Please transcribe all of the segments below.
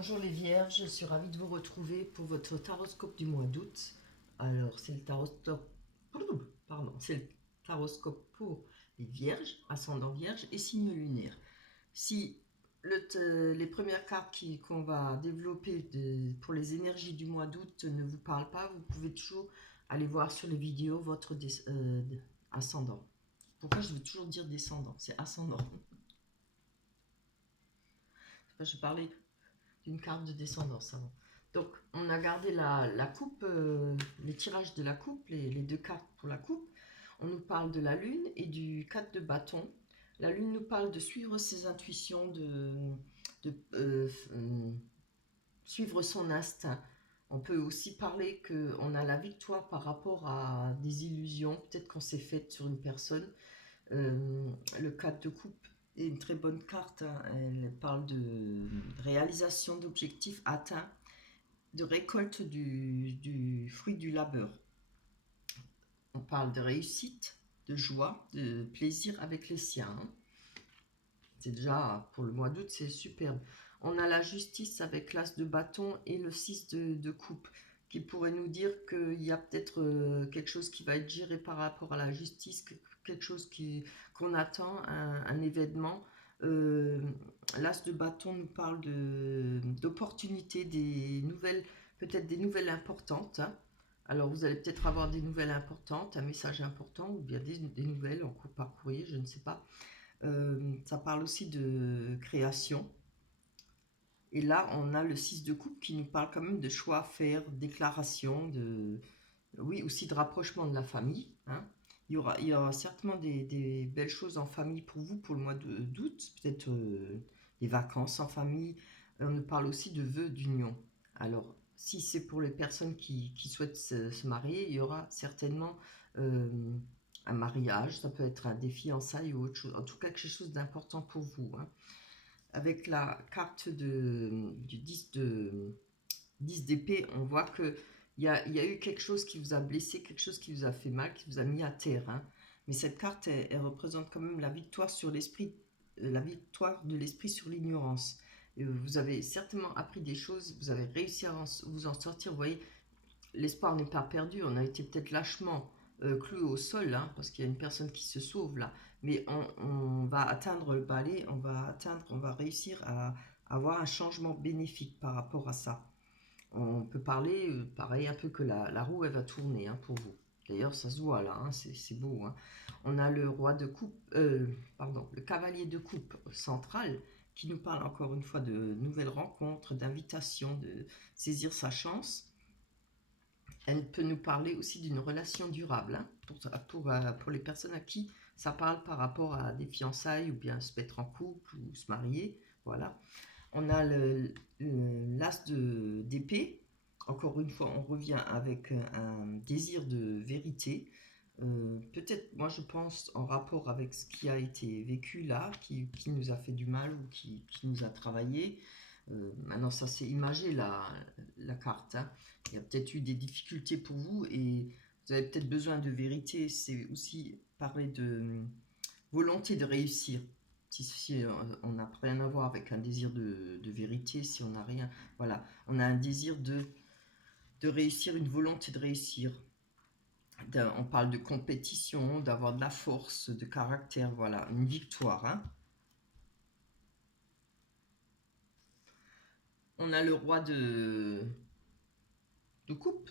Bonjour les Vierges, je suis ravie de vous retrouver pour votre taroscope du mois d'août. Alors, c'est le taroscope, c'est le taroscope pour les Vierges, ascendant Vierge et signe lunaire. Si les premières cartes qu'on va développer pour les énergies du mois d'août ne vous parlent pas, vous pouvez toujours aller voir sur les vidéos votre ascendant. Pourquoi je veux toujours dire descendant? C'est ascendant. Je parlais d'une carte de descendance avant. Donc, on a gardé la coupe, les tirages de la coupe, les deux cartes pour la coupe. On nous parle de la lune et du 4 de bâton. La lune nous parle de suivre ses intuitions, de suivre son instinct. On peut aussi parler qu'on a la victoire par rapport à des illusions, peut-être qu'on s'est faite sur une personne. Le 4 de coupe est une très bonne carte, hein. Elle parle de réalisation d'objectifs atteints, de récolte du fruit du labeur. On parle de réussite, de joie, de plaisir avec les siens, hein. C'est déjà, pour le mois d'août, c'est superbe. On a la justice avec l'as de bâton et le 6 de coupe, qui pourrait nous dire qu'il y a peut-être quelque chose qui va être géré par rapport à la justice, quelque chose qu'on attend, un événement. L'as de bâton nous parle d'opportunités, peut-être des nouvelles importantes, hein. Alors vous allez peut-être avoir des nouvelles importantes, un message important, ou bien des nouvelles par courrier, je ne sais pas. Ça parle aussi de création. Et là, on a le 6 de coupe qui nous parle quand même de choix à faire, déclaration, oui, aussi de rapprochement de la famille, hein. Il y aura certainement des belles choses en famille pour vous pour le mois d'août, peut-être des vacances en famille. On nous parle aussi de vœux d'union. Alors, si c'est pour les personnes qui souhaitent se marier, il y aura certainement euh, un mariage, ça peut être des fiançailles ou autre chose, en tout cas quelque chose d'important pour vous, hein. Avec la carte du 10 d'épée, on voit que il y a eu quelque chose qui vous a blessé, quelque chose qui vous a fait mal, qui vous a mis à terre, hein. Mais cette carte, elle représente quand même la victoire sur l'esprit, la victoire de l'esprit sur l'ignorance. Vous avez certainement appris des choses, vous avez réussi à vous en sortir. Vous voyez, l'espoir n'est pas perdu. On a été peut-être lâchement cloué au sol, hein, parce qu'il y a une personne qui se sauve là. Mais on va atteindre le balai, on va réussir à avoir un changement bénéfique par rapport à ça. On peut parler, pareil, un peu que la roue, elle va tourner, hein, pour vous. D'ailleurs, ça se voit là, hein, c'est beau, hein. On a le roi de coupe, pardon, le cavalier de coupe central qui nous parle encore une fois de nouvelles rencontres, d'invitations, de saisir sa chance. Elle peut nous parler aussi d'une relation durable, hein, pour les personnes à qui ça parle par rapport à des fiançailles ou bien se mettre en couple ou se marier. Voilà. On a l'as d'épée. Encore une fois, on revient avec un désir de vérité. Peut-être, moi je pense, en rapport avec ce qui a été vécu là, qui nous a fait du mal ou qui nous a travaillé. Maintenant, ça c'est imagé la carte, hein. Il y a peut-être eu des difficultés pour vous et vous avez peut-être besoin de vérité. C'est aussi parler de volonté de réussir. Si on n'a rien à voir avec un désir de vérité, si on n'a rien, voilà, on a un désir de réussir, une volonté de réussir. On parle de compétition, d'avoir de la force, de caractère, voilà, une victoire, hein. On a le roi de coupe,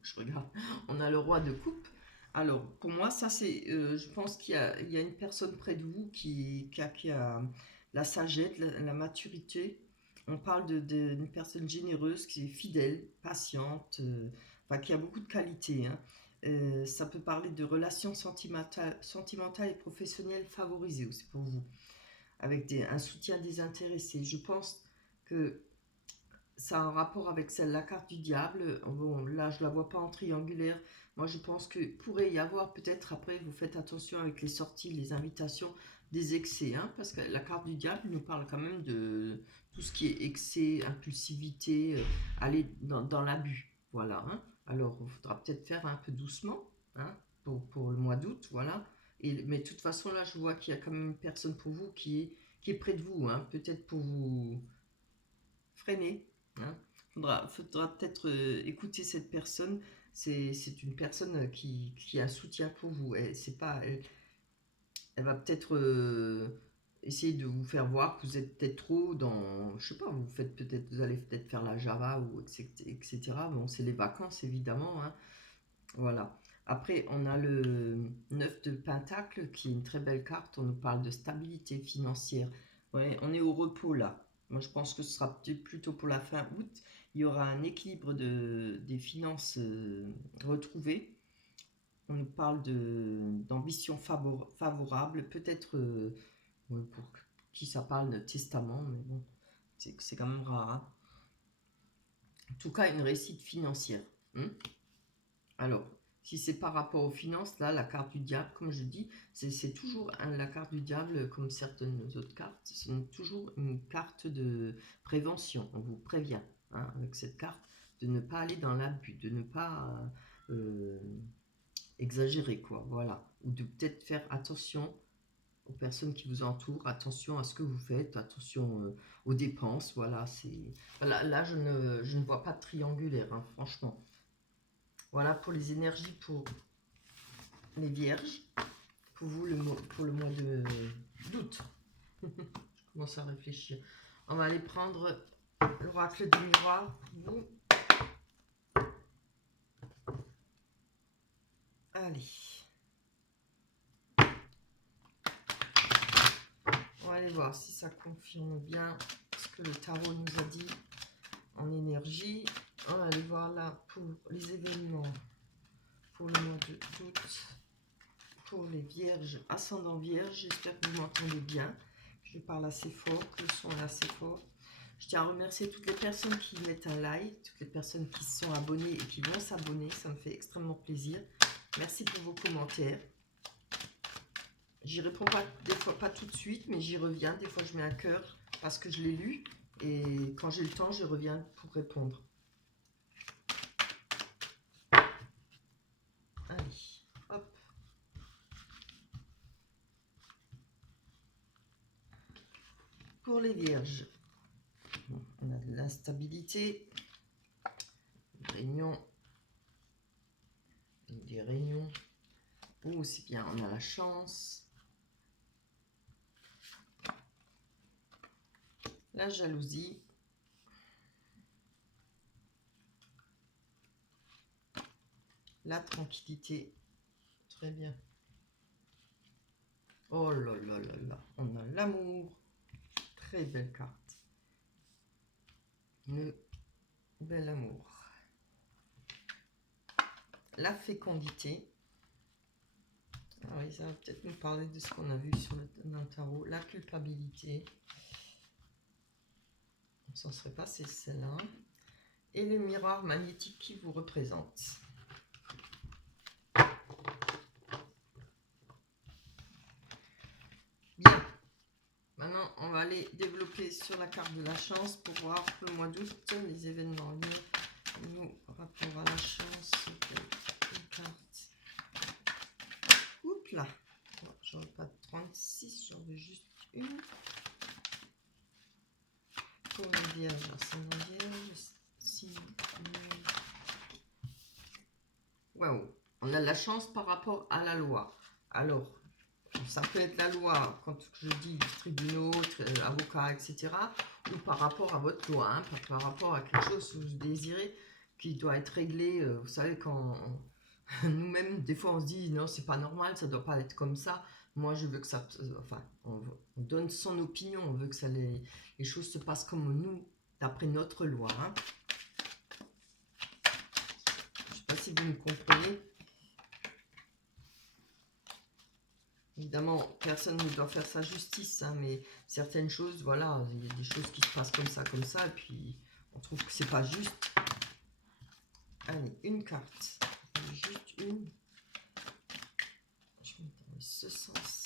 je regarde, on a le roi de coupe. Alors, pour moi, ça c'est, je pense il y a une personne près de vous qui a la sagesse, la maturité. On parle d'une personne généreuse, qui est fidèle, patiente, enfin, qui a beaucoup de qualités, hein. Ça peut parler de relations sentimentales et professionnelles favorisées aussi pour vous, avec un soutien désintéressé. Je pense que ça a un rapport avec la carte du diable. Bon, là, je la vois pas en triangulaire. Moi, je pense que pourrait y avoir, peut-être après, vous faites attention avec les sorties, les invitations, des excès, hein, parce que la carte du diable nous parle quand même de tout ce qui est excès, impulsivité, aller dans l'abus. Voilà, hein. Alors, il faudra peut-être faire un peu doucement, hein, pour le mois d'août, voilà. Mais de toute façon, là, je vois qu'il y a quand même une personne pour vous qui est près de vous, hein, peut-être pour vous freiner. Hein. Faudra peut-être écouter cette personne. C'est une personne qui a un soutien pour vous. Elle va peut-être essayer de vous faire voir que vous êtes peut-être trop dans, je sais pas, vous allez peut-être faire la Java ou etc. Bon, c'est les vacances évidemment. Hein. Voilà. Après, on a le 9 de Pentacle qui est une très belle carte. On nous parle de stabilité financière. Ouais, on est au repos là. Moi, je pense que ce sera plutôt pour la fin août. Il y aura un équilibre des finances retrouvées. On nous parle d'ambition favorable. Peut-être ouais, pour qui ça parle de testament, mais bon, c'est quand même rare. Hein. En tout cas, une réussite financière. Hein. Alors, si c'est par rapport aux finances, là, la carte du diable, comme je dis, c'est toujours la carte du diable, comme certaines autres cartes, c'est toujours une carte de prévention. On vous prévient, hein, avec cette carte, de ne pas aller dans l'abus, de ne pas exagérer, quoi, voilà. Ou de peut-être faire attention aux personnes qui vous entourent, attention à ce que vous faites, attention aux dépenses, voilà. Là, je ne vois pas de triangulaire, hein, franchement. Voilà pour les énergies pour les vierges, pour vous pour le mois d'août. Je commence à réfléchir. On va aller prendre l'oracle du miroir pour vous. Allez. On va aller voir si ça confirme bien ce que le tarot nous a dit en énergie. On va aller voir là pour les événements pour le mois d'août. Pour les vierges, ascendant vierge, j'espère que vous m'entendez bien. Je parle assez fort, que le son est assez fort. Je tiens à remercier toutes les personnes qui mettent un like, toutes les personnes qui se sont abonnées et qui vont s'abonner. Ça me fait extrêmement plaisir. Merci pour vos commentaires. J'y réponds pas, des fois pas tout de suite, mais j'y reviens. Des fois, je mets un cœur parce que je l'ai lu. Et quand j'ai le temps, je reviens pour répondre. Allez, hop. Pour les vierges, on a de l'instabilité. Réunion. Des réunions. Oh, c'est bien, on a la chance. La jalousie. La tranquillité. Très bien. Oh là là là là. On a l'amour. Très belle carte. Le bel amour. La fécondité. Ah oui, ça va peut-être nous parler de ce qu'on a vu dans le tarot. La culpabilité. On s'en serait passé celle-là. Et le miroir magnétique qui vous représente. Bien. Maintenant, on va aller développer sur la carte de la chance pour voir le mois d'août, les événements nous rapport à la chance. Une carte. Oups là. J'aurais pas 36, j'en veux juste une. Pour les vierges, ascendant vierge. Waouh. On a de la chance par rapport à la loi. Alors, ça peut être la loi, quand je dis tribunaux, avocats, etc. Ou par rapport à votre loi, hein, par rapport à quelque chose que vous désirez qui doit être réglé. Vous savez, quand nous-mêmes, des fois, on se dit non, c'est pas normal, ça doit pas être comme ça. Moi, je veux que ça. Enfin, on donne son opinion, on veut que les choses se passent comme nous, d'après notre loi. Hein. Je sais pas si vous me comprenez. Évidemment, personne ne doit faire sa justice, hein, mais certaines choses, voilà, il y a des choses qui se passent comme ça, et puis on trouve que c'est pas juste. Allez, une carte. Juste une. Je mets dans ce sens.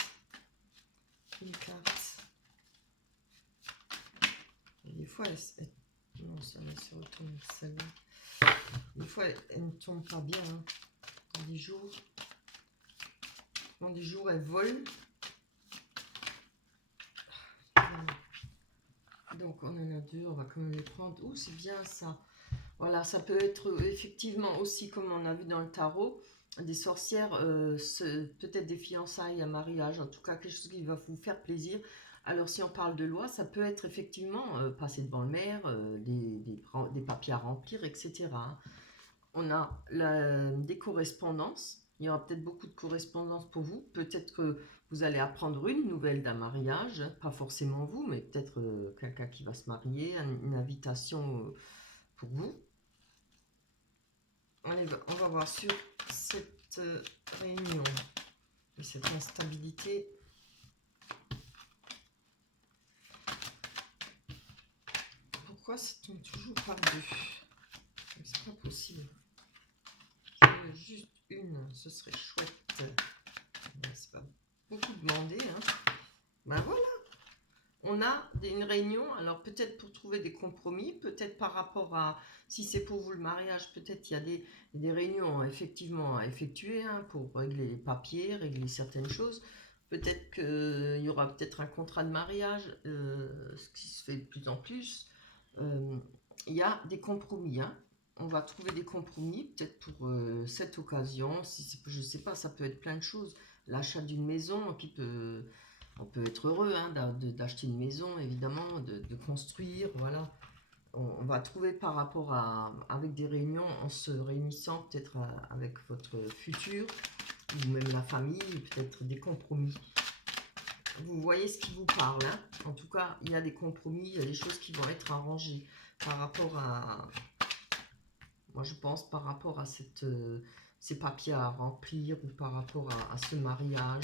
Une carte. Et des fois, non, ça va se retourner celle-là. Des fois, elle ne tombe pas bien. Hein. Dans des jours, elle vole. Donc, on en a deux, on va quand même les prendre. Oh, c'est bien ça. Voilà, ça peut être effectivement aussi, comme on a vu dans le tarot, des sorcières, peut-être des fiançailles, un mariage, en tout cas quelque chose qui va vous faire plaisir. Alors si on parle de loi, ça peut être effectivement passer devant le maire, des papiers à remplir, etc. On a des correspondances. Il y aura peut-être beaucoup de correspondances pour vous. Peut-être que vous allez apprendre une nouvelle d'un mariage, pas forcément vous, mais peut-être quelqu'un qui va se marier, une invitation pour vous. Allez, on va voir sur cette réunion et cette instabilité. Pourquoi ça tombe toujours par deux? C'est pas possible. Juste une, ce serait chouette. C'est pas beaucoup demandé, hein. Ben voilà. On a une réunion, alors peut-être pour trouver des compromis, peut-être par rapport à, si c'est pour vous le mariage, peut-être il y a des réunions effectivement à effectuer hein, pour régler les papiers, régler certaines choses. Peut-être qu'il y aura peut-être un contrat de mariage, ce qui se fait de plus en plus. Il y a des compromis, hein. On va trouver des compromis, peut-être pour cette occasion. Si je ne sais pas, ça peut être plein de choses. L'achat d'une maison qui peut... On peut être heureux hein, d'acheter une maison, évidemment, de construire, voilà. On va trouver par rapport à, avec des réunions, en se réunissant peut-être avec votre futur, ou même la famille, peut-être des compromis. Vous voyez ce qui vous parle, hein. En tout cas, il y a des compromis, il y a des choses qui vont être arrangées par rapport à... Moi, je pense par rapport à ces papiers à remplir, ou par rapport à ce mariage.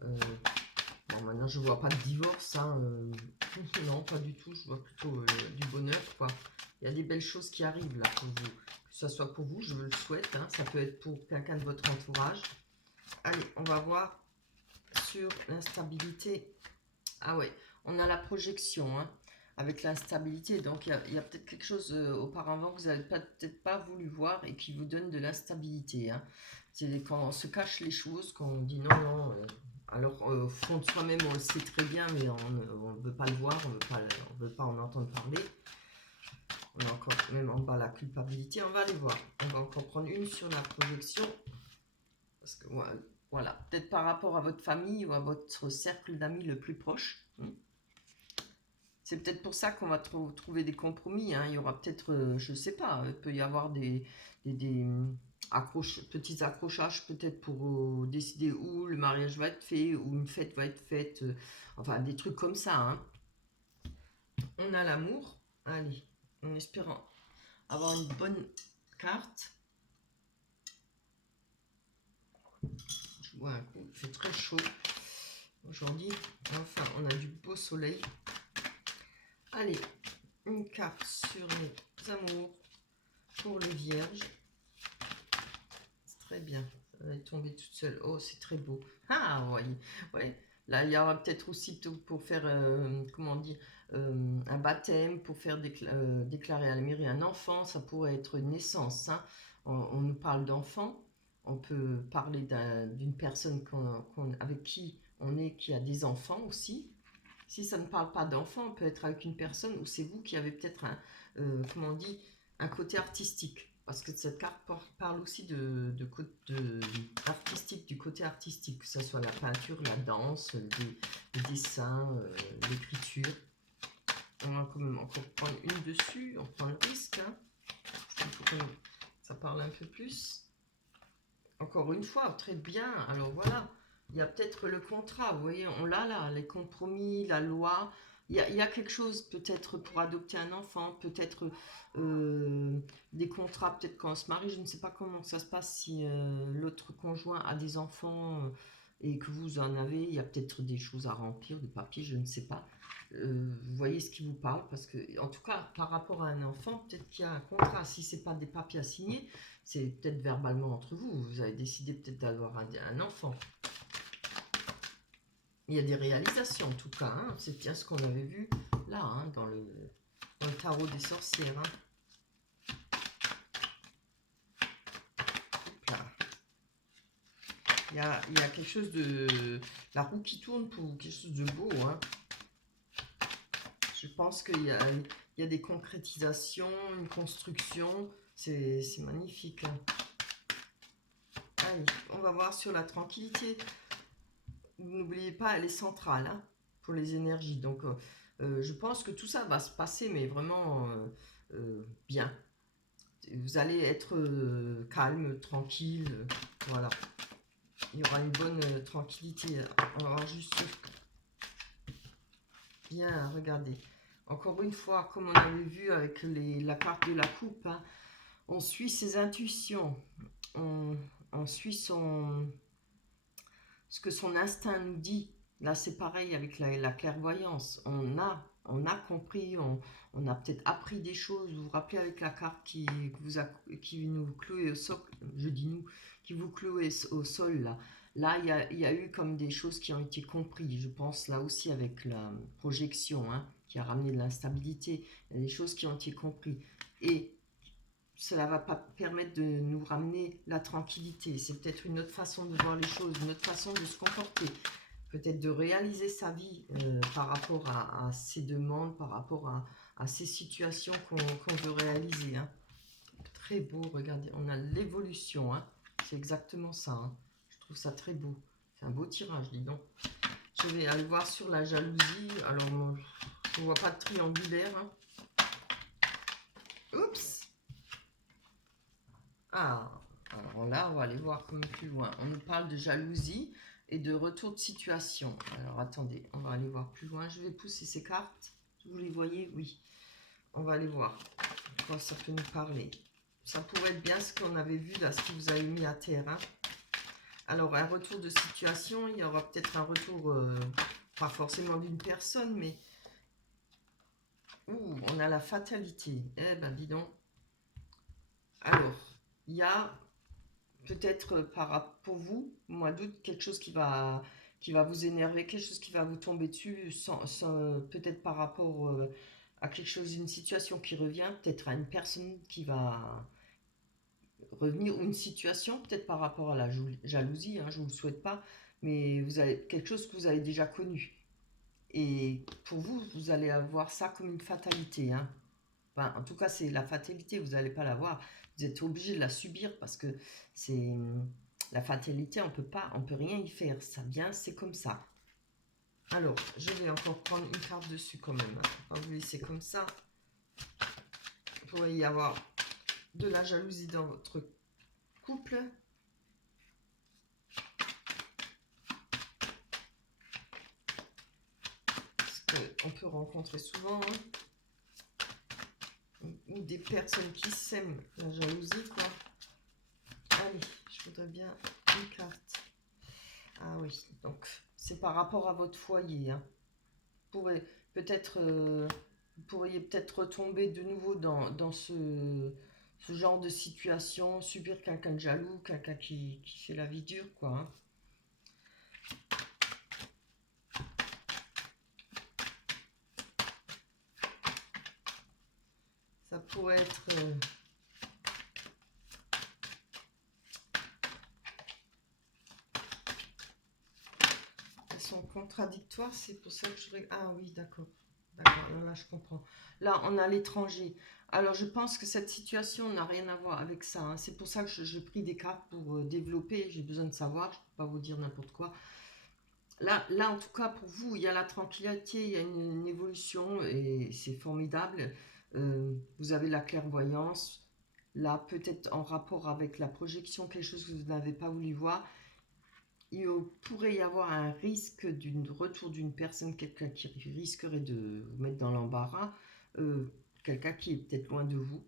Bon, maintenant, je vois pas de divorce, hein, non, pas du tout, je vois plutôt du bonheur, quoi. Il y a des belles choses qui arrivent, là, pour vous. Que ce soit pour vous, je le souhaite, hein, ça peut être pour quelqu'un de votre entourage. Allez, on va voir sur l'instabilité. Ah ouais, on a la projection, hein, avec l'instabilité. Donc, il y a peut-être quelque chose auparavant que vous n'avez peut-être pas voulu voir et qui vous donne de l'instabilité, hein. C'est quand on se cache les choses, quand on dit non, non... alors, au fond de soi-même, on le sait très bien, mais on ne veut pas le voir, on ne veut pas en entendre parler. On a encore même en bas la culpabilité. On va aller voir. On va encore prendre une sur la projection. Parce que voilà, peut-être par rapport à votre famille ou à votre cercle d'amis le plus proche. C'est peut-être pour ça qu'on va trouver des compromis. Hein. Il y aura peut-être, je ne sais pas, il peut y avoir des petits accrochages peut-être pour décider où le mariage va être fait, où une fête va être faite, enfin des trucs comme ça. Hein. On a l'amour, allez, en espérant avoir une bonne carte. Je vois un coup, il fait très chaud aujourd'hui, enfin on a du beau soleil. Allez, une carte sur les amours pour les vierges. Très bien, elle est tombée toute seule. Oh, c'est très beau. Ah, oui, ouais. Là, il y aura peut-être aussi pour faire, comment dire, un baptême, pour faire déclarer à la mairie un enfant. Ça pourrait être une naissance. Hein. On nous parle d'enfant. On peut parler d'une personne avec qui on est, qui a des enfants aussi. Si ça ne parle pas d'enfant, on peut être avec une personne où c'est vous qui avez peut-être un, comment on dit, un côté artistique. Parce que cette carte parle aussi artistique, du côté artistique, que ce soit la peinture, la danse, les dessins, l'écriture. On va quand même encore prendre une dessus, on prend le risque. Hein. Il faut que ça parle un peu plus. Encore une fois, très bien. Alors voilà, il y a peut-être le contrat, vous voyez, on l'a là, les compromis, la loi. Il y a quelque chose peut-être pour adopter un enfant, peut-être des contrats, peut-être quand on se marie, je ne sais pas comment ça se passe si l'autre conjoint a des enfants et que vous en avez, il y a peut-être des choses à remplir, des papiers, je ne sais pas. Vous voyez ce qui vous parle, parce que en tout cas, par rapport à un enfant, peut-être qu'il y a un contrat, si ce n'est pas des papiers à signer, c'est peut-être verbalement entre vous, vous avez décidé peut-être d'avoir un enfant. Il y a des réalisations en tout cas, hein. C'est bien ce qu'on avait vu là, hein, dans le tarot des sorcières. Hein. Là. Il y a quelque chose de... La roue qui tourne pour quelque chose de beau. Hein. Je pense il y a des concrétisations, une construction. C'est magnifique. Hein. Allez, on va voir sur la tranquillité. N'oubliez pas, elle est centrale hein, pour les énergies. Donc, je pense que tout ça va se passer, mais vraiment bien. Vous allez être calme, tranquille. Voilà. Il y aura une bonne tranquillité. On va voir juste bien, regardez. Encore une fois, comme on avait vu avec la carte de la coupe, hein, on suit ses intuitions. On suit ce que son instinct nous dit. Là, c'est pareil avec la clairvoyance. On a compris, on a peut-être appris des choses. Vous vous rappelez avec la carte qui nous clouait au sol, je dis nous, qui vous clouait au sol là. Là, il y a eu comme des choses qui ont été comprises. Je pense là aussi avec la projection hein, qui a ramené de l'instabilité. Il y a des choses qui ont été comprises. Et cela va pas permettre de nous ramener la tranquillité. C'est peut-être une autre façon de voir les choses, une autre façon de se comporter. Peut-être de réaliser sa vie par rapport à ses demandes, par rapport à ces situations qu'on veut réaliser. Hein. Très beau, regardez, on a l'évolution. Hein. C'est exactement ça. Hein. Je trouve ça très beau. C'est un beau tirage, dis donc. Je vais aller voir sur la jalousie. Alors, je ne vois pas de triangulaire. Hein. Oups! Ah, alors là, on va aller voir comme plus loin. On nous parle de jalousie et de retour de situation. Alors, attendez, on va aller voir plus loin. Je vais pousser ces cartes. Vous les voyez? Oui. On va aller voir. Quoi ça peut nous parler? Ça pourrait être bien ce qu'on avait vu là, ce qui vous a mis à terre. Hein. Alors, un retour de situation, il y aura peut-être un retour, pas forcément d'une personne, mais... Ouh, on a la fatalité. Eh ben, dis donc. Alors, il y a peut-être pour vous, au mois d'août, quelque chose qui va vous énerver, quelque chose qui va vous tomber dessus, peut-être par rapport à quelque chose, une situation qui revient, peut-être à une personne qui va revenir, ou une situation, peut-être par rapport à la jalousie, hein, je ne vous le souhaite pas, mais vous avez quelque chose que vous avez déjà connu. Et pour vous, vous allez avoir ça comme une fatalité. Hein. Enfin, en tout cas, c'est la fatalité, vous n'allez pas la voir. Vous êtes obligé de la subir parce que c'est la fatalité, on peut rien y faire. Ça vient, c'est comme ça. Alors, je vais encore prendre une carte dessus quand même. On va vous laisser comme ça. Il pourrait y avoir de la jalousie dans votre couple. Parce qu'on peut rencontrer souvent ou des personnes qui sèment la jalousie, quoi. Allez, je voudrais bien une carte. Ah oui, donc c'est par rapport à votre foyer. Hein. Vous pourriez peut-être retomber de nouveau dans ce genre de situation, subir quelqu'un de jaloux, quelqu'un qui fait la vie dure, quoi. Hein. Ça pourrait être... Elles sont contradictoires, c'est pour ça que je... Ah oui, d'accord. D'accord, là je comprends. Là, on a l'étranger. Alors, je pense que cette situation n'a rien à voir avec ça. Hein. C'est pour ça que j'ai pris des cartes pour développer. J'ai besoin de savoir, je ne peux pas vous dire n'importe quoi. Là, en tout cas, pour vous, il y a la tranquillité, il y a une évolution et c'est formidable. Vous avez la clairvoyance. Là, peut-être en rapport avec la projection, quelque chose que vous n'avez pas voulu voir. Il pourrait y avoir un risque d'une retour d'une personne, quelqu'un qui risquerait de vous mettre dans l'embarras, quelqu'un qui est peut-être loin de vous.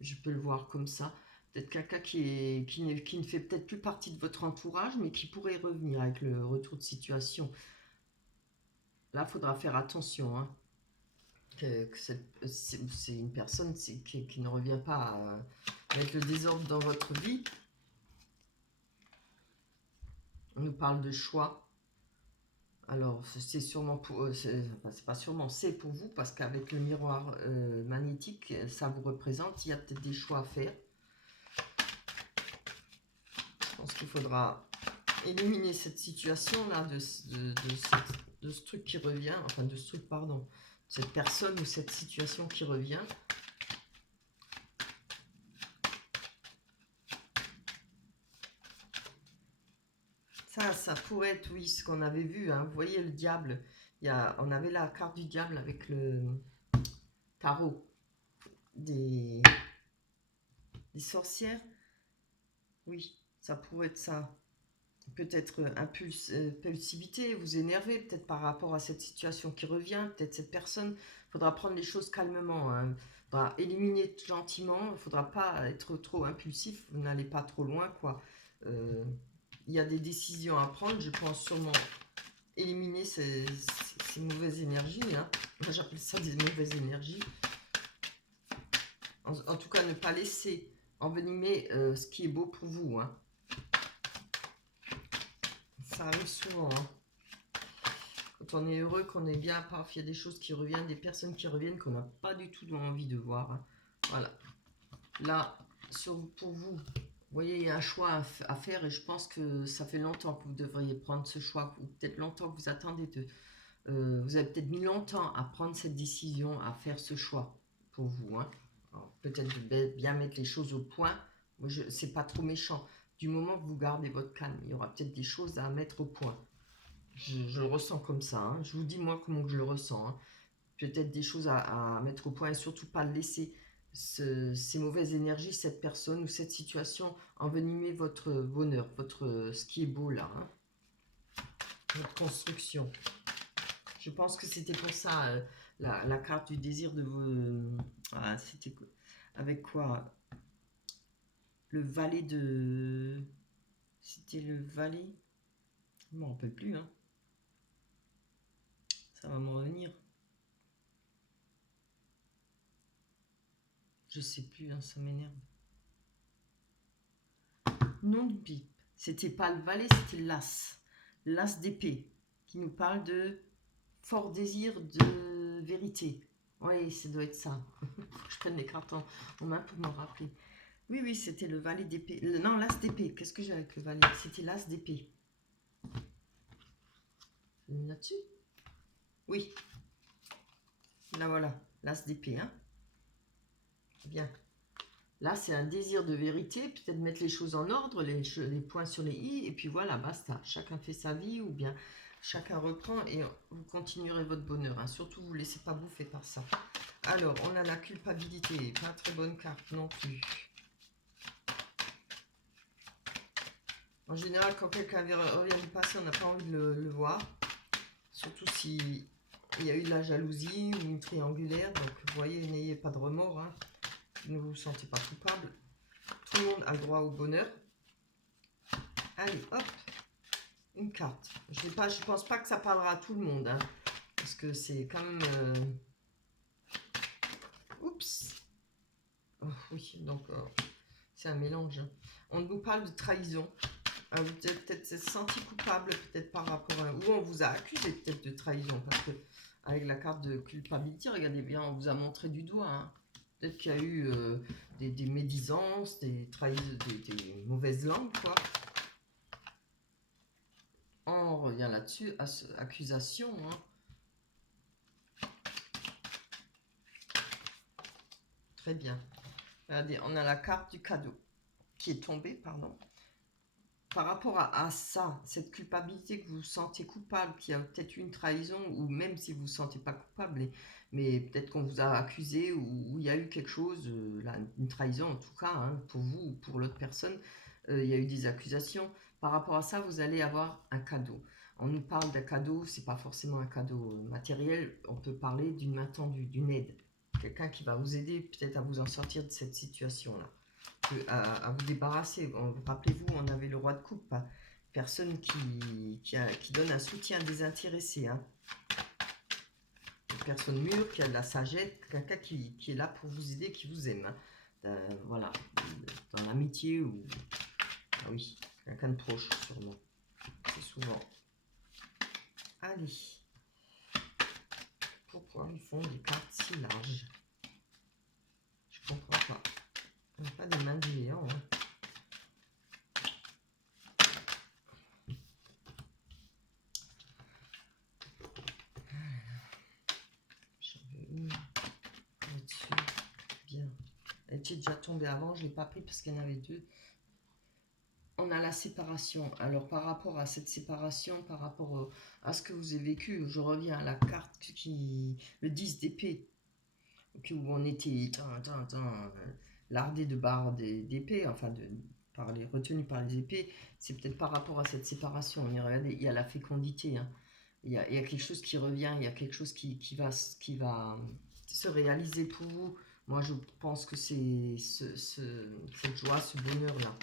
Je peux le voir comme ça. Peut-être quelqu'un qui ne fait peut-être plus partie de votre entourage, mais qui pourrait revenir avec le retour de situation. Là, il faudra faire attention. Hein, c'est une personne qui ne revient pas à mettre le désordre dans votre vie. On nous parle de choix. Alors, c'est sûrement pour... c'est pas sûrement, c'est pour vous, parce qu'avec le miroir magnétique, ça vous représente. Il y a peut-être des choix à faire. Je pense qu'il faudra éliminer cette situation-là, de ce truc qui revient, enfin de ce truc, pardon, cette personne ou cette situation qui revient. Ça pourrait être, oui, ce qu'on avait vu, hein. Vous voyez le diable, on avait la carte du diable avec le tarot des sorcières. Oui, ça pourrait être ça. Peut-être impulsivité, vous énerver peut-être par rapport à cette situation qui revient, peut-être cette personne. Il faudra prendre les choses calmement, hein. Il faudra éliminer gentiment, il ne faudra pas être trop impulsif, vous n'allez pas trop loin, quoi. Il y a des décisions à prendre, je pense sûrement éliminer ces mauvaises énergies, hein. Moi j'appelle ça des mauvaises énergies. En tout cas, ne pas laisser envenimer ce qui est beau pour vous, hein. Ça arrive souvent, hein. Quand on est heureux, qu'on est bien, paf, il y a des choses qui reviennent, des personnes qui reviennent qu'on n'a pas du tout envie de voir, hein. Voilà. Là, pour vous, vous voyez, il y a un choix à faire et je pense que ça fait longtemps que vous devriez prendre ce choix, ou peut-être longtemps que vous attendez de... vous avez peut-être mis longtemps à prendre cette décision, à faire ce choix pour vous, hein. Peut-être bien mettre les choses au point. C'est pas trop méchant. Du moment que vous gardez votre calme, il y aura peut-être des choses à mettre au point. Je le ressens comme ça, hein. Je vous dis moi comment je le ressens, hein. Peut-être des choses à mettre au point et surtout pas laisser ces mauvaises énergies, cette personne ou cette situation envenimer votre bonheur, ce qui est beau là, hein. Votre construction. Je pense que c'était pour ça la carte du désir de vous. Ah, c'était avec quoi? Le valet de. C'était le valet. Je m'en rappelle plus, hein. Ça va me revenir. Je sais plus, hein, ça m'énerve. Nom de pipe. C'était pas le valet, c'était l'as. L'as d'épée, qui nous parle de fort désir de vérité. Oui, ça doit être ça. Je prenne les cartes en main pour m'en rappeler. Oui, oui, c'était le valet d'épée. Non, l'as d'épée. Qu'est-ce que j'ai avec le valet? C'était l'as d'épée. Là-dessus? Oui. Là, voilà. L'as d'épée, hein. Bien. Là, c'est un désir de vérité, peut-être mettre les choses en ordre, les points sur les i, et puis voilà, basta. Chacun fait sa vie, ou bien chacun reprend, et vous continuerez votre bonheur, hein. Surtout, vous ne laissez pas bouffer par ça. Alors, on a la culpabilité, pas très bonne carte non plus. En général, quand quelqu'un revient du passé, on n'a pas envie de le voir. Surtout si il y a eu de la jalousie ou une triangulaire. Donc, vous voyez, n'ayez pas de remords, hein. Ne vous sentez pas coupable. Tout le monde a le droit au bonheur. Allez, hop, une carte. Je pense pas que ça parlera à tout le monde, hein, parce que c'est quand même... Oups. Oh, oui, donc c'est un mélange. On nous parle de trahison. Vous avez peut-être senti coupable, peut-être par rapport à... Ou on vous a accusé peut-être de trahison, parce que avec la carte de culpabilité, regardez bien, on vous a montré du doigt, hein. Peut-être qu'il y a eu des médisances, des mauvaises langues, quoi. On revient là-dessus, accusation, hein. Très bien. Regardez, on a la carte du cadeau qui est tombée, pardon. Par rapport à ça, cette culpabilité que vous vous sentez coupable, qu'il y a peut-être une trahison, ou même si vous ne vous sentez pas coupable, mais peut-être qu'on vous a accusé, ou il y a eu quelque chose, là, une trahison en tout cas, hein, pour vous ou pour l'autre personne, il y a eu des accusations. Par rapport à ça, vous allez avoir un cadeau. On nous parle d'un cadeau, c'est pas forcément un cadeau matériel, on peut parler d'une main tendue, d'une aide. Quelqu'un qui va vous aider peut-être à vous en sortir de cette situation-là. À vous débarrasser. Rappelez-vous, on avait le roi de coupe, hein. Personne qui donne un soutien désintéressé, hein. Une personne mûre, qui a de la sagesse, quelqu'un qui est là pour vous aider, qui vous aime, hein. Voilà, dans l'amitié ou... Ah oui, quelqu'un de proche, sûrement. C'est souvent. Allez. Pourquoi ils font des cartes si larges? Je comprends pas. On n'a pas des mains de géant, hein. était déjà tombé avant, je ne l'ai pas pris parce qu'il y en avait deux. On a la séparation. Alors par rapport à cette séparation, par rapport à ce que vous avez vécu, je reviens à la carte le 10 d'épée, où on était lardé de barres d'épée, enfin retenu par les épées. C'est peut-être par rapport à cette séparation. Regardez, il y a la fécondité, hein. Il y a quelque chose qui revient, il y a quelque chose qui va se réaliser pour vous. Moi, je pense que c'est cette joie, ce bonheur-là.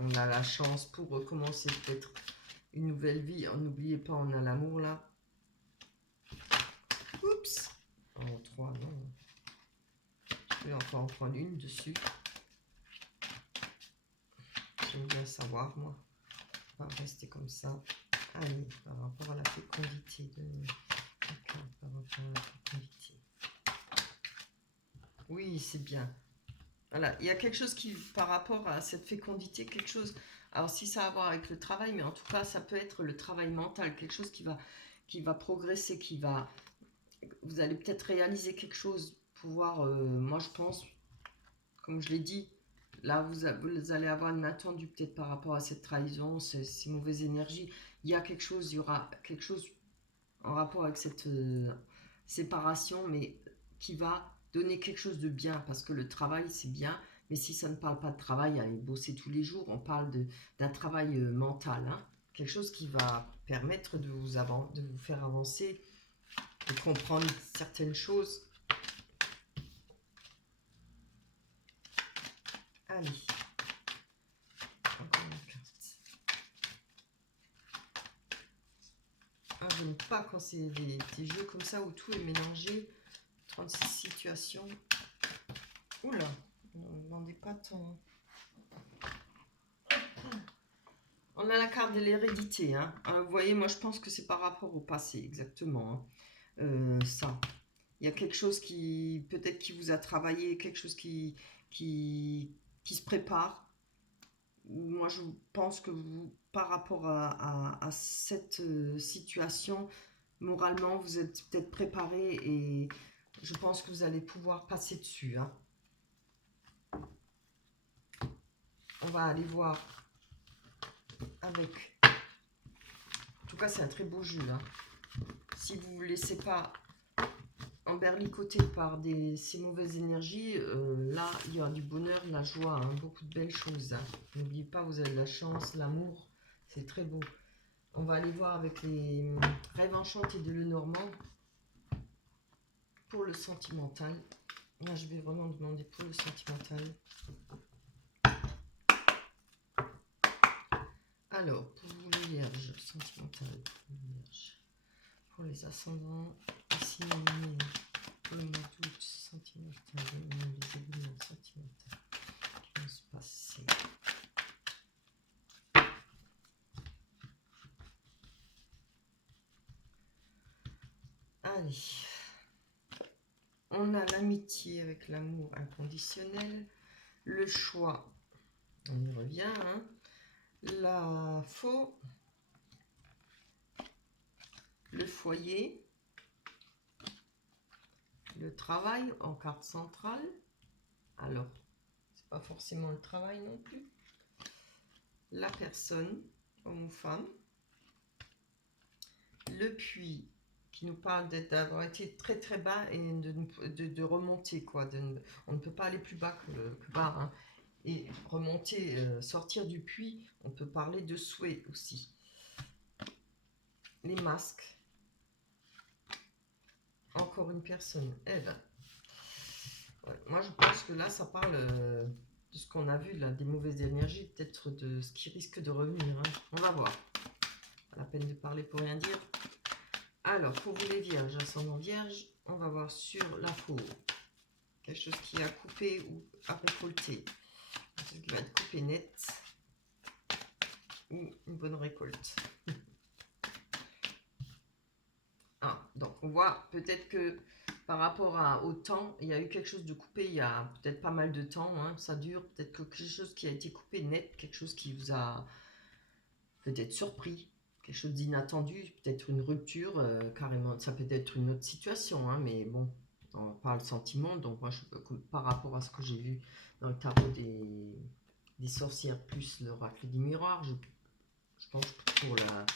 On a la chance pour recommencer peut-être une nouvelle vie. N'oubliez pas, on a l'amour là. Oups. En 3, non. Je vais encore en prendre une dessus. J'aime bien savoir, moi. On va rester comme ça. Allez, par rapport à la fécondité par rapport à la fécondité. Oui, c'est bien. Voilà, il y a quelque chose qui, par rapport à cette fécondité, quelque chose, alors si ça a à voir avec le travail, mais en tout cas, ça peut être le travail mental, quelque chose qui va progresser, vous allez peut-être réaliser quelque chose, pouvoir, moi je pense, comme je l'ai dit, là vous allez avoir une attendue peut-être par rapport à cette trahison, ces mauvaises énergies, il y aura quelque chose en rapport avec cette séparation, mais qui va donner quelque chose de bien, parce que le travail c'est bien, mais si ça ne parle pas de travail, aller bosser tous les jours, on parle d'un travail mental, hein, quelque chose qui va permettre de vous faire avancer, de comprendre certaines choses. Allez, encore une carte. Ah, je n'aime pas quand c'est des jeux comme ça où tout est mélangé. 36 situations. Oula, ne me demandez pas tant. On a la carte de l'hérédité. Hein. Vous voyez, moi je pense que c'est par rapport au passé, exactement. Hein. Ça. Il y a quelque chose qui, peut-être qui vous a travaillé, quelque chose qui se prépare. Moi je pense que vous, par rapport à cette situation, moralement, vous êtes peut-être préparé et je pense que vous allez pouvoir passer dessus. Hein. On va aller voir avec... En tout cas, c'est un très beau jeu. Hein. Si vous ne vous laissez pas emberlicoter par ces mauvaises énergies, là, il y a du bonheur, de la joie, hein, beaucoup de belles choses. Hein. N'oubliez pas, vous avez de la chance, l'amour, c'est très beau. On va aller voir avec les rêves enchantés de Lenormand pour le sentimental. Là, je vais vraiment demander pour le sentimental. Alors, pour vous les vierges, sentimental, vierges. Pour les ascendants, ici, pour le mois d'août, sentimental, les événements sentimentaux qui vont se passer. Allez, on a l'amitié avec l'amour inconditionnel, le choix, on y revient, hein, la faux, le foyer, le travail en carte centrale, alors, c'est pas forcément le travail non plus, la personne, homme ou femme, le puits, qui nous parle d'avoir été très très bas et de remonter, quoi. On ne peut pas aller plus bas que bas, hein. Et remonter, sortir du puits, on peut parler de souhait aussi. Les masques. Encore une personne. Eh ben, ouais, moi je pense que là ça parle de ce qu'on a vu là, des mauvaises énergies, peut-être de ce qui risque de revenir. Hein. On va voir. Pas la peine de parler pour rien dire. Alors, pour vous les vierges, ascendant vierge, on va voir sur la faux. Quelque chose qui a coupé ou à récolter. Quelque chose qui va être coupé net. Ou une bonne récolte. Ah, donc on voit peut-être que par rapport au temps, il y a eu quelque chose de coupé il y a peut-être pas mal de temps. Hein, ça dure. Peut-être que quelque chose qui a été coupé net, quelque chose qui vous a peut-être surpris. Quelque chose d'inattendu, peut-être une rupture, carrément, ça peut être une autre situation, hein, mais bon, on parle sentiment, donc moi, par rapport à ce que j'ai vu dans le tarot des sorcières plus l'oracle du miroir, je pense pour la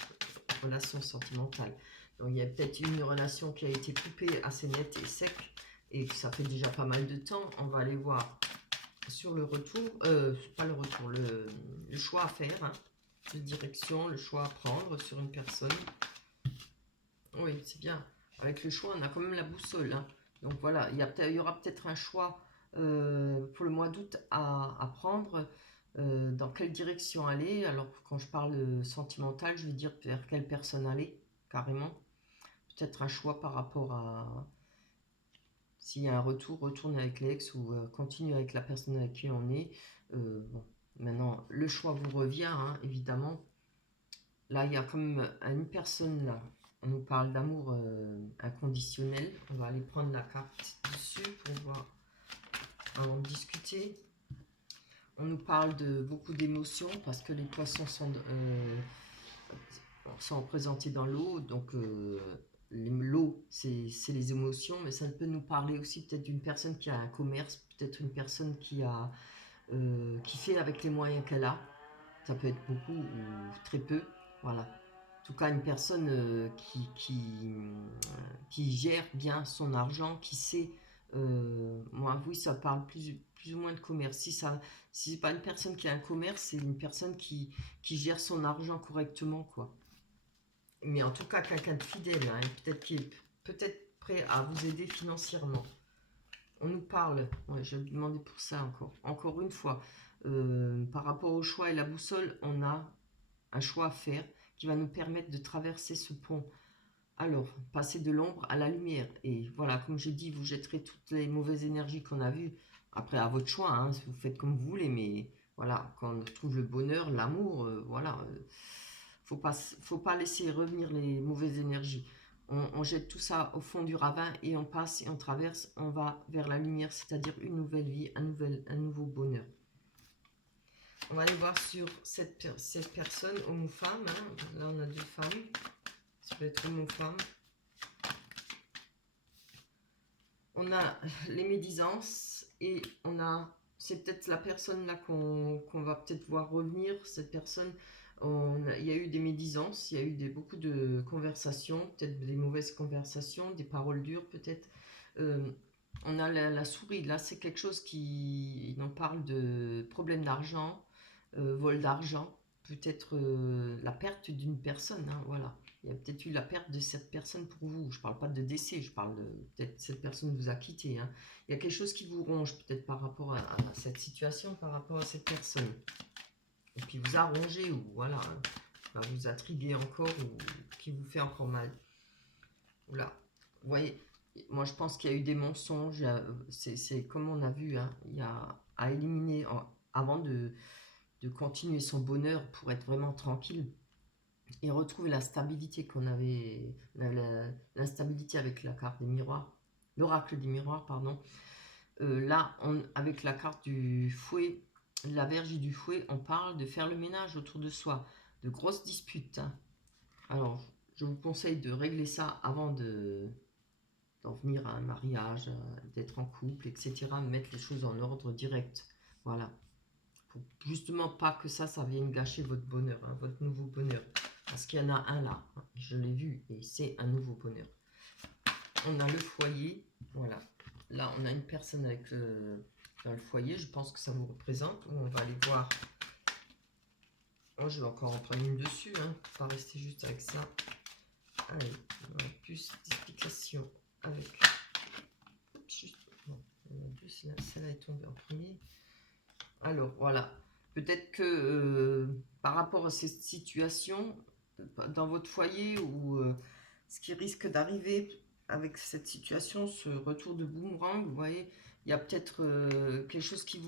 relation sentimentale. Donc il y a peut-être une relation qui a été coupée assez nette et sec, et que ça fait déjà pas mal de temps. On va aller voir sur le retour, pas le retour, le choix à faire, hein, de direction, le choix à prendre sur une personne. Oui, c'est bien. Avec le choix, on a quand même la boussole, hein. Donc voilà, il y aura peut-être un choix pour le mois d'août à prendre. Dans quelle direction aller? Alors, quand je parle sentimental, je vais dire vers quelle personne aller, carrément. Peut-être un choix par rapport à s'il y a un retour, retourne avec l'ex ou continue avec la personne avec qui on est. Bon, maintenant, le choix vous revient, hein, évidemment. Là, il y a comme une personne là. On nous parle d'amour inconditionnel. On va aller prendre la carte dessus pour voir, en discuter. On nous parle de beaucoup d'émotions parce que les poissons sont représentés dans l'eau. Donc, l'eau, c'est les émotions, mais ça peut nous parler aussi peut-être d'une personne qui a un commerce, peut-être une personne qui fait avec les moyens qu'elle a. Ça peut être beaucoup ou très peu. Voilà. En tout cas, une personne qui gère bien son argent, qui sait. Moi, oui, ça parle plus ou moins de commerce. Si c'est pas une personne qui a un commerce, c'est une personne qui gère son argent correctement, quoi. Mais en tout cas, quelqu'un de fidèle, hein, peut-être qui est peut-être prêt à vous aider financièrement. On nous parle, ouais, je vais demander pour ça encore une fois. Par rapport au choix et la boussole, on a un choix à faire qui va nous permettre de traverser ce pont. Alors, passer de l'ombre à la lumière. Et voilà, comme j'ai dit, vous jetterez toutes les mauvaises énergies qu'on a vues. Après, à votre choix, hein, vous faites comme vous voulez, mais voilà, quand on trouve le bonheur, l'amour, voilà, faut pas laisser revenir les mauvaises énergies. On jette tout ça au fond du ravin et on passe et on traverse, on va vers la lumière, c'est-à-dire une nouvelle vie, un nouveau bonheur. On va aller voir sur cette personne, homme ou femme. Hein. Là, on a deux femmes. Ça peut être homme ou femme. On a les médisances et on a... C'est peut-être la personne là qu'on va peut-être voir revenir. Cette personne, il y a eu des médisances, il y a eu beaucoup de conversations, peut-être des mauvaises conversations, des paroles dures peut-être. On a la souris, là c'est quelque chose qui... On parle de problème d'argent, vol d'argent, peut-être la perte d'une personne, hein, voilà. Il y a peut-être eu la perte de cette personne pour vous. Je ne parle pas de décès, je parle de peut-être cette personne vous a quitté, hein. Il y a quelque chose qui vous ronge peut-être par rapport à cette situation, par rapport à cette personne. Et puis vous a rongé ou voilà, vous intrigué encore ou qui vous fait encore mal. Voilà. Vous voyez, moi je pense qu'il y a eu des mensonges. C'est comme on a vu, hein, il y a à éliminer avant de continuer son bonheur pour être vraiment tranquille et retrouver la stabilité qu'on avait, l'instabilité avec la carte des miroirs, l'oracle des miroirs, pardon. Là, avec la carte du fouet, la verge du fouet, on parle de faire le ménage autour de soi, de grosses disputes, hein. Alors, je vous conseille de régler ça avant d'en venir à un mariage, d'être en couple, etc. Mettre les choses en ordre direct. Voilà. Pour justement pas que ça vienne gâcher votre bonheur, hein, votre nouveau bonheur. Parce qu'il y en a un là, hein, je l'ai vu, et c'est un nouveau bonheur. On a le foyer, voilà. Là, on a une personne avec dans le foyer, je pense que ça vous représente. On va aller voir. Moi, je vais encore en prendre une dessus, hein, pas rester juste avec ça. Allez, on a plus d'explications avec... Juste... Bon, celle-là est tombée en premier. Alors, voilà. Peut-être que par rapport à cette situation, dans votre foyer, ou ce qui risque d'arriver avec cette situation, ce retour de boomerang, vous voyez, il y a peut-être quelque chose qui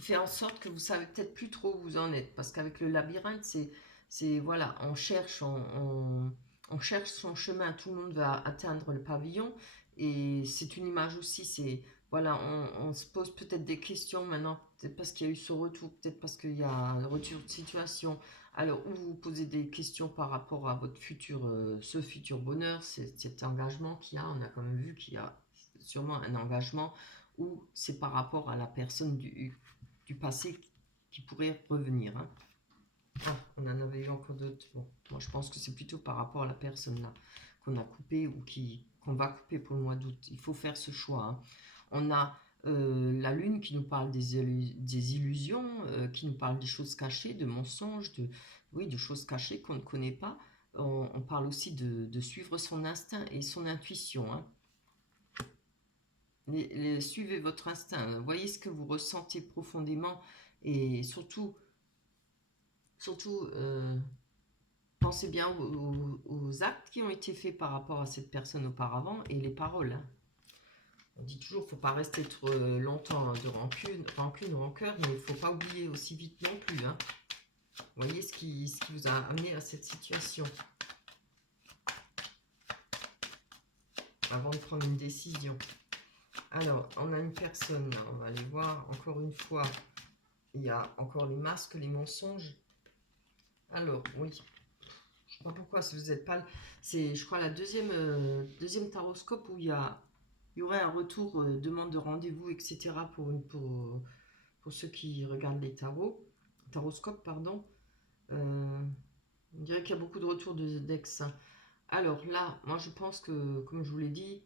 fait en sorte que vous savez peut-être plus trop où vous en êtes. Parce qu'avec le labyrinthe, c'est voilà, on cherche son chemin, tout le monde va atteindre le pavillon. Et c'est une image aussi, c'est voilà, on se pose peut-être des questions maintenant, peut-être parce qu'il y a eu ce retour, peut-être parce qu'il y a un retour de situation. Alors, où vous posez des questions par rapport à votre futur, ce futur bonheur, cet engagement qu'il y a, on a quand même vu qu'il y a sûrement un engagement, ou c'est par rapport à la personne du passé qui pourrait revenir. Hein. Ah, on en avait eu encore d'autres. Bon, moi je pense que c'est plutôt par rapport à la personne là qu'on a coupé ou qu'on va couper pour le mois d'août. Il faut faire ce choix. Hein. On a la lune qui nous parle des illusions, qui nous parle des choses cachées, de mensonges, oui, de choses cachées qu'on ne connaît pas. On parle aussi de suivre son instinct et son intuition. Hein. Suivez votre instinct. Voyez ce que vous ressentez profondément et surtout pensez bien aux actes qui ont été faits par rapport à cette personne auparavant et les paroles. Hein. On dit toujours, il ne faut pas rester trop longtemps de rancune ou rancœur, mais il ne faut pas oublier aussi vite non plus. Hein. Vous voyez ce qui vous a amené à cette situation. Avant de prendre une décision. Alors, on a une personne, là, on va aller voir encore une fois. Il y a encore les masques, les mensonges. Alors, oui. Je ne sais pas pourquoi, si vous n'êtes pas... C'est, je crois, la deuxième taroscope où il y aurait un retour, demande de rendez-vous, etc. pour ceux qui regardent les taroscopes, pardon. On dirait qu'il y a beaucoup de retours d'ex. Hein. Alors là, moi je pense que, comme je vous l'ai dit,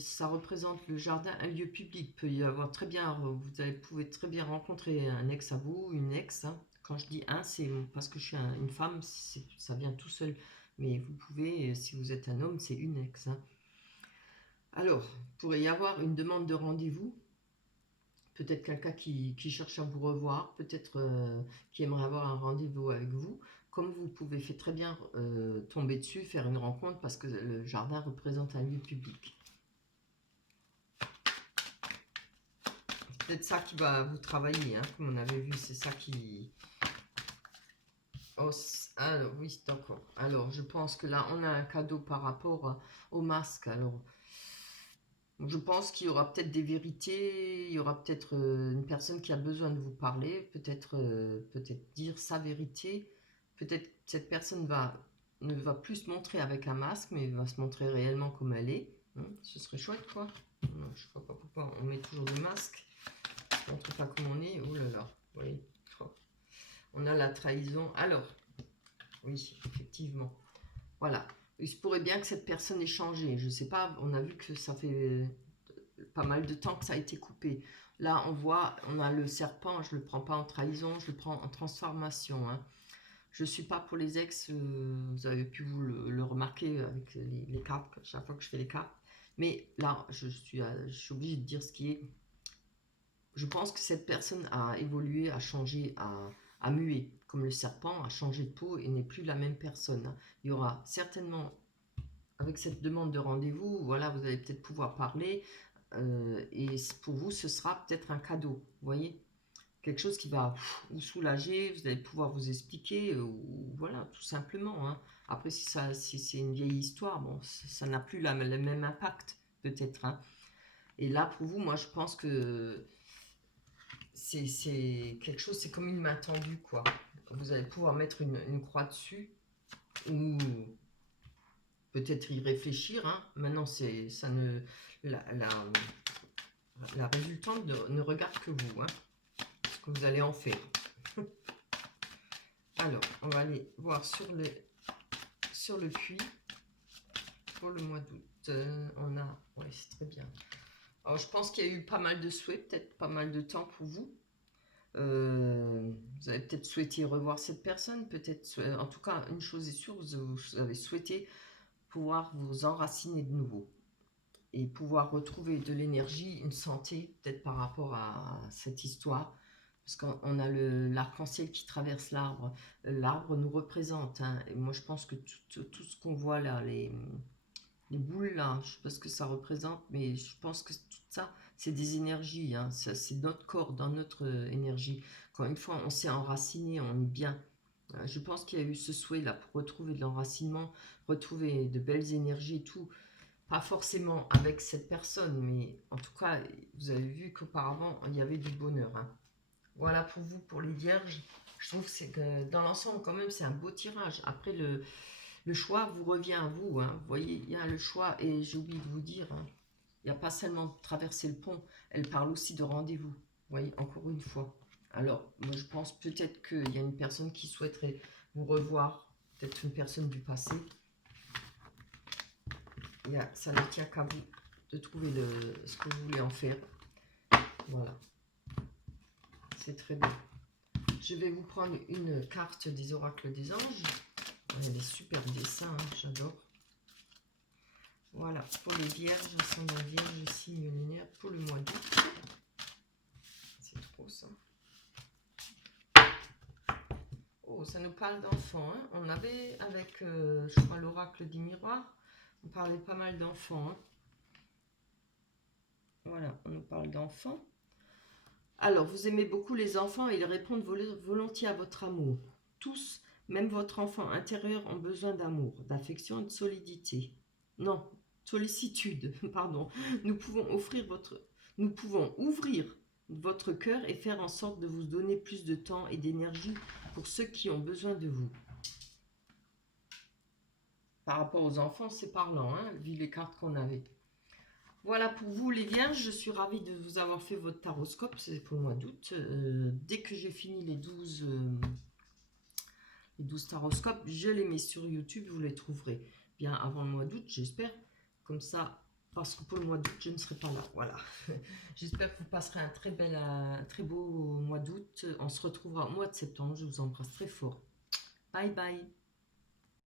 ça représente le jardin, un lieu public. Peut y avoir très bien, pouvez très bien rencontrer un ex à vous, une ex. Hein. Quand je dis un, c'est parce que je suis une femme, ça vient tout seul. Mais vous pouvez, si vous êtes un homme, c'est une ex. Hein. Alors, il pourrait y avoir une demande de rendez-vous. Peut-être quelqu'un qui cherche à vous revoir, peut-être qui aimerait avoir un rendez-vous avec vous. Comme vous pouvez très bien tomber dessus, faire une rencontre, parce que le jardin représente un lieu public. C'est peut-être ça qui va vous travailler, hein, comme on avait vu, c'est ça qui... Oh, alors, oui, d'accord. Alors, je pense que là, on a un cadeau par rapport au masque. Alors, je pense qu'il y aura peut-être des vérités, il y aura peut-être une personne qui a besoin de vous parler, peut-être dire sa vérité. Peut-être cette personne ne va plus se montrer avec un masque, mais va se montrer réellement comme elle est. Ce serait chouette, quoi. Non, je ne vois pas pourquoi on met toujours le masque. On ne montre pas comme on est. Oh là là, oui. On a la trahison. Alors, oui, effectivement. Voilà. Il se pourrait bien que cette personne ait changé. Je ne sais pas, on a vu que ça fait pas mal de temps que ça a été coupé. Là, on a le serpent, je ne le prends pas en trahison, je le prends en transformation. Hein. Je ne suis pas pour les ex, vous avez pu vous le remarquer avec les cartes, chaque fois que je fais les cartes. Mais là, je suis obligée de dire ce qui est. Je pense que cette personne a évolué, a changé, a mué, comme le serpent a changé de peau et n'est plus la même personne. Hein. Il y aura certainement, avec cette demande de rendez-vous, voilà, vous allez peut-être pouvoir parler, et pour vous, ce sera peut-être un cadeau, vous voyez, quelque chose qui va vous soulager, vous allez pouvoir vous expliquer, ou voilà, tout simplement. Hein. Après, si c'est une vieille histoire, bon, ça n'a plus le même impact, peut-être. Hein. Et là, pour vous, moi, je pense que c'est quelque chose, c'est comme une main tendue, quoi. Vous allez pouvoir mettre une croix dessus, ou peut-être y réfléchir. Hein. Maintenant, la résultante ne regarde que vous, hein, ce que vous allez en faire. Alors, on va aller voir sur le puits pour le mois d'août. On a, oui, c'est très bien. Alors, je pense qu'il y a eu pas mal de souhaits, peut-être pas mal de temps pour vous. Vous avez peut-être souhaité revoir cette personne, peut-être, en tout cas, une chose est sûre, vous avez souhaité pouvoir vous enraciner de nouveau et pouvoir retrouver de l'énergie, une santé, peut-être par rapport à cette histoire, parce qu'on a l'arc-en-ciel qui traverse l'arbre. L'arbre nous représente, hein, et moi je pense que tout ce qu'on voit là, les boules là, je sais pas ce que ça représente, mais je pense que tout ça, c'est des énergies, hein, c'est notre corps, dans notre énergie. Quand une fois on s'est enraciné, on est bien. Je pense qu'il y a eu ce souhait là pour retrouver de l'enracinement, retrouver de belles énergies et tout. Pas forcément avec cette personne, mais en tout cas, vous avez vu qu'auparavant, il y avait du bonheur. Hein. Voilà pour vous, pour les vierges. Je trouve que dans l'ensemble, quand même, c'est un beau tirage. Après, le choix vous revient à vous. Hein. Vous voyez, il y a le choix, et j'ai oublié de vous dire, hein, Il n'y a pas seulement de traverser le pont, elle parle aussi de rendez-vous. Vous voyez, encore une fois. Alors, moi je pense peut-être qu'il y a une personne qui souhaiterait vous revoir, peut-être une personne du passé. Ça ne tient qu'à vous de trouver ce que vous voulez en faire. Voilà. C'est très bien. Je vais vous prendre une carte des oracles des anges. Il y a des super dessins, hein, j'adore. Voilà, pour les vierges, ascendant vierge, signe lunaire, pour le mois d'août. C'est trop ça. Oh, ça nous parle d'enfants. Hein. On avait avec, je crois, l'oracle des miroirs, on parlait pas mal d'enfants. Hein. Voilà, on nous parle d'enfants. Alors, vous aimez beaucoup les enfants et ils répondent volontiers à votre amour. Tous, même votre enfant intérieur, ont besoin d'amour, d'affection et de solidité. Non, sollicitude, pardon. Nous pouvons ouvrir votre cœur et faire en sorte de vous donner plus de temps et d'énergie pour ceux qui ont besoin de vous. Par rapport aux enfants, c'est parlant, hein, vu les cartes qu'on avait. Voilà pour vous les vierges, je suis ravie de vous avoir fait votre taroscope, c'est pour le mois d'août. Dès que j'ai fini les 12 taroscopes, je les mets sur YouTube, vous les trouverez bien avant le mois d'août, j'espère. Comme ça, parce que pour le mois d'août, je ne serai pas là. Voilà. J'espère que vous passerez un très beau mois d'août. On se retrouvera au mois de septembre, je vous embrasse très fort. Bye bye.